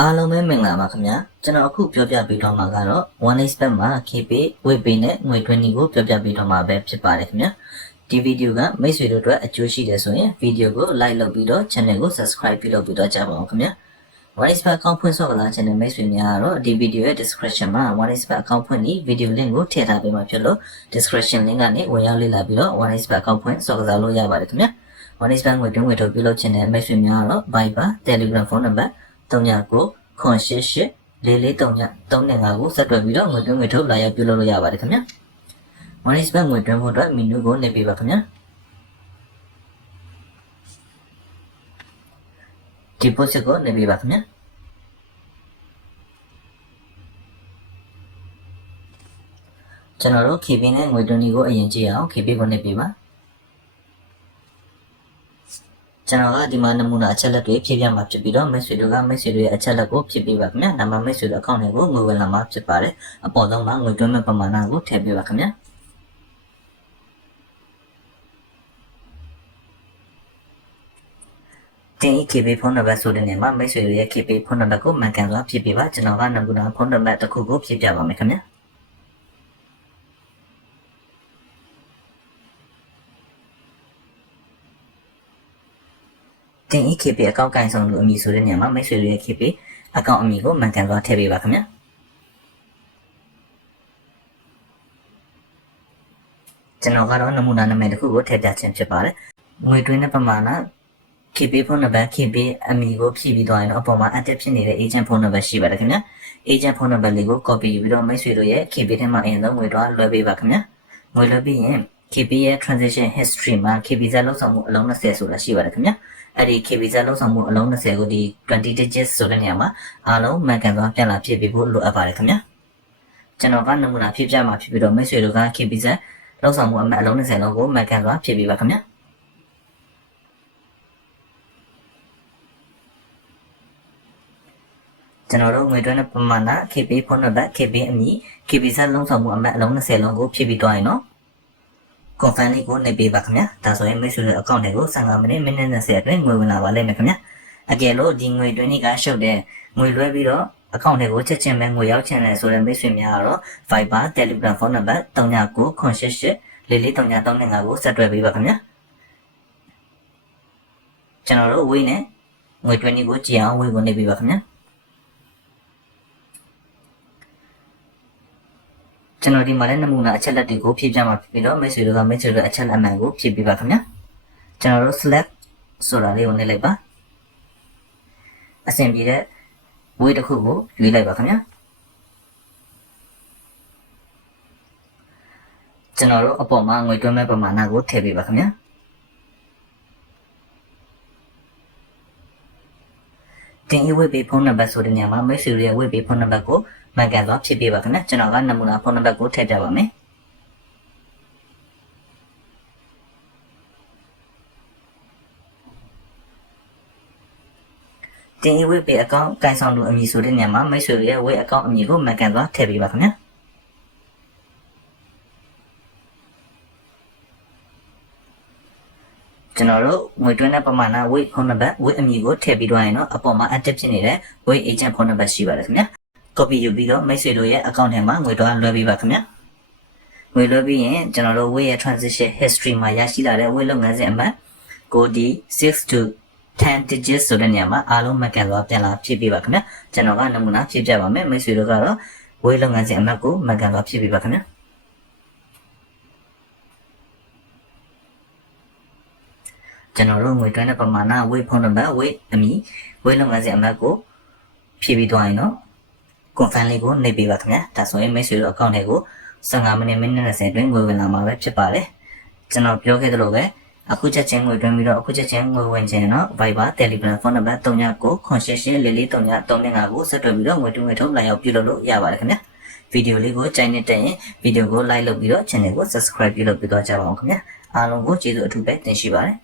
အားလုံးပဲမင်္ဂလာပါခင်ဗျာကျွန်တော်အခုပြောပြပေးတော့မှာကတော့ OneXBet မှာ KP Web Pay နဲ့ငွေသွင်းနည်းကိုပြောပြပေးတော့မှာပဲဖြစ်ပါတယ်ခင်ဗျာဒီဗီဒီယိုကမိတ်ဆွေတို့အတွက်အကျိုးရှိတယ်ဆိုရင်ဗီဒီယိုကို like လုပ်ပြီးတော့ channel ကို subscribe ပြုလုပ်ပြီးတော့ကြပါအောင်ခင်ဗျာ OneXBet account ဖွင့်ဆော့ကလာ channel မိတ်ဆွေများကတော့ဒီဗီဒီယိုရဲ့ description မှာ OneXBet account ဖွင့်ပြီး video link ကိုထည့်ထားပေးမှာဖြစ်လို့ description link ကနေဝင်ရောက်လေ့လာပြီးတော့ OneXBet account ဖွင့်ဆော့ကစားလို့ရပါတယ်ခင်ဗျာ OneXBet ငွေသွင်းငွေထုတ်ပြုလုပ်ခြင်းနဲ့မိတ်ဆွေများကတော့ Viber Telegram ဖုန်းနံပါတ်39 988 4439 ကိုဆက်တွဲပြီးတော့ငွေသွင်းငွေထုတ်လာရောက်ပြုလုပ်လို့ရပါတယ်ခင်ဗျာ OneXBet ငွေသွင်းဖို့အတွက်မီနူကိုနှိပ်ပေးပါခင်ဗျာ deposit ကိုနှိပ်ပေးပါခင်ဗျာ ကျွန်တော်တို့ KP နဲ့ငွေသွင်းနည်းကိုအရင်ကြည့်အောင် KP ကိုနှိပ်ပေးပါကျွန်တော်ကဒီမှာနမူနာအချက်လက်တွေဖြည့်ပြမှာဖြစ်ပြီးတော့မိတ်ဆွေတို့ကမိတ်ဆွေတွေရဲ့အချက်လက်ကိုဖြည့်ပေးပါခင်ဗျာ။နောက်မှမိတ်ဆွေတို့အကောင့်တွေကိုငွေဝင်လာမှာဖြစ်ပါတယ်။အပေါ်ဆုံးမှာငွေသွင်းမဲ့ပမာဏကိုထည့်ပေးပါခင်ဗျာ။တင် KP ဖုန်းနံပါတ်ဆိုတဲ့နေရာမှာမိတ်ဆွေတို့ရဲ့ KP ဖုန်းနံပါတ်ကိုမှန်ကန်စွာဖြည့်ပေးပါ။ကျွန်တော်ကနမူနာဖုန်းနံပါတ်တစ်ခုကိုဖြည့်ပြပါမယ်ခင်ဗျာ။တင် KP အကောင့်ကိုင်ဆောင်လို့အမည်ဆိုတဲ့နေရာမှာမိတ်ဆွေတွေရဲ့ KP အကောင့်အမည်ကိုမှန်ကန်စွာထည့်ပေးပါခင်ဗျာကျွန်တော်ကတော့နမူနာနာမည်တစ်ခုကိုထည့်ပြခြင်းဖြစ်ပါတယ်ငွေသွင်းတဲ့ပမာဏ KP ဖုန်းနံပါတ် KP အမည်ကိုဖြည့်ပြီးသွားရင်တော့အပေါ်မှာ active ဖြစ်နေတဲ့ agent ဖုန်းနံပါတ်ရှိပါတယ်ခင်ဗျာ agent ဖုန်းနံပါတ်လေးကို copy ယူပြီးတော့မိတ်ဆွေတို့ရဲ့ KP ထဲမှာအရင်ဆုံးငွေတော့လွှဲပေးပါခင်ဗျာငွေလွှဲပြီးရင် KP ရဲ့ transaction history မှာ KP ဇာတ်လောက်ဆောင်မှုအလုံး20ဆိုတာရှိပါတယ်ခင်ဗျာအဲ့ဒီ KB ဇာတ်လုံးဆောင်မှုအလုံး20ကိုဒီ20 digits ဆိုတဲ့နေရာမှာအားလုံးမှန်ကန်စွာပြန်လာဖြည့်ပေးဖို့လိုအပ်ပါတယ်ခင်ဗျာကျွန်တော်ကနမူနာဖြည့်ပြမှာဖြစ်ပြီးတော့မိတ်ဆွေတို့က KB ဇာတ်လုံးဆောင်မှုအမှတ်အလုံး20လုံးကိုမှန်ကန်စွာဖြည့်ပေးပါခင်ဗျာကျွန်တော်တို့ငွေသွင်းတဲ့ပမာဏ KB ဖုန်းနံပါတ် KB အမည် KB ဇာတ်လုံးဆောင်မှုအမှတ်အလုံး20လုံးကိုဖြည့်ပြီးသွားရင်နော်confirm လေးကိုနှိပ်ပေးပါခင်ဗျာဒါဆိုရင်မိတ်ဆွေတို့အကောင့်တွေကို15မိနစ်20အတွင်းငွေဝင်လာပါလိမ့်မယ်ခင်ဗျာအကယ်လို့ဒီငွေတွင်းတွေကရှုပ်တဲ့ငွေလွှဲပြီးတော့အကောင့်တွေကိုချက်ချင်းပဲငွေရောက်ချင်တယ်ဆိုတဲ့မိတ်ဆွေများကတော့ Viber Telegram ဖုန်းနံပါတ်39 988 4439 ကိုဆက်တွဲပေးပါခင်ဗျာကျွန်တော်တို့ဝေးနဲ့ငွေတွင်းတွေကိုကြည့်အောင်ဝေးကိုနှိပ်ပေးပါခင်ဗျာကျွန်တော်ဒီမှာလည်းနမူနာအချက်လက်တွေကိုဖြည့်ပြမှာဖြစ်ပြီးတော့မိတ်ဆွေတို့ကမိတ်ဆွေတို့အချက်လက်အမှန်ကိုဖြည့်ပေးပါခင်ဗျာကျွန်တော်တို့ select ဆိုတာလေးကိုနှိပ်လိုက်ပါအဆင်ပြေတဲ့ဝေးတစ်ခုကိုရွေးလိုက်ပါခင်ဗျာကျွန်တော်တို့အပေါ်မှာငွေသွင်းမဲ့ပမာဏကိုထည့်ပေးပါခင်ဗျာတင်ဝေးပေးဖုန်းနံပါတ်ဆိုတဲ့နေရာမှာမိတ်ဆွေတို့ရဲ့ဝေးပေးဖုန်းနံပါတ်ကိုမှန်ကန်စွာဖြည့်ပေးပါခင်ဗျာကျွန်တော်ကနမူနာဖုန်းနံပါတ်ကိုထည့်ပြပါမယ်တင်ဝေးပေးအကောင့်ကိုင်ဆောင်လို့အမည်ဆိုတဲ့နေရာမှာမိတ်ဆွေတို့ရဲ့ဝေးအကောင့်အမည်ကိုမှန်ကန်စွာထည့်ပေးပါခင်ဗျာကျွန်တော်တို့ငွေသွင်းတဲ့ပမာဏဝေးဖုန်းနံပါတ်ဝေးအမည်ကိုထည့်ပြီးတော့ရင်တော့အပေါ်မှာ active ဖြစ်နေတဲ့ဝေး agent ဖုန်းနံပါတ်ရှိပါတယ်ခင်ဗျာcopy ယူပြီးတော့မိတ်ဆွေတို့ရဲ့ account ထဲမှာငွေတော့လွှဲပေးပါခင်ဗျာငွေလွှဲပြီးရင်ကျွန်တော်တို့ Wave ရဲ့ transaction history မှာရရှိလာတဲ့ Wave လုပ်ငန်းစဉ်အမှတ်ကိုဒီ6 to 10 digits ဆိုတဲ့နေရာမှာအားလုံးမှန်ကန်စွာပြန်လာဖြည့်ပေးပါခင်ဗျာကျွန်တော်ကနမူနာဖြည့်ပြပါမယ်မိတ်ဆွေတို့ကတော့ Wave လုပ်ငန်းစဉ်အမှတ်ကိုမှန်ကန်စွာဖြည့်ပေးပါခင်ဗျာကျွန်တော်တို့ငွေသွင်းတဲ့ပမာဏ Wave ဖုန်းနံပါတ် Wave အမည် Wave လုပ်ငန်းစဉ်အမှတ်ကိုဖြည့်ပြီးသွားရင်တော့confirm လေးကိုနှိပ်ပေးပါခင်ဗျာဒါဆိုရင်မိတ်ဆွေတို့အကောင့်တွေကို15မိနစ်20အတွင်းငွေဝင်လာမှာပဲဖြစ်ပါတယ်ကျွန်တော်ပြောခဲ့သလိုပဲအခုချက်ချင်းငွေသွင်းပြီးတော့အခုချက်ချင်းငွေဝင်ခြင်းတော့ Viber Telegram ဖုန်းနံပါတ်39 988 4439 ကိုဆက်တွဲပြီးတော့ငွေသွင်းငွေထုတ်လာရောက်ပြုလုပ်လို့ရပါတယ်ခင်ဗျာဗီဒီယိုလေးကိုကြိုက်နေတဲ့ရင်ဗီဒီယိုကို like လုပ်ပြီးတော့ channel ကို subscribe ပြုလုပ်ပြီးတော့ကြပါအောင်ခင်ဗျာအားလုံးကိုကျေးဇူးအထူးပဲတင်ရှိပါတယ်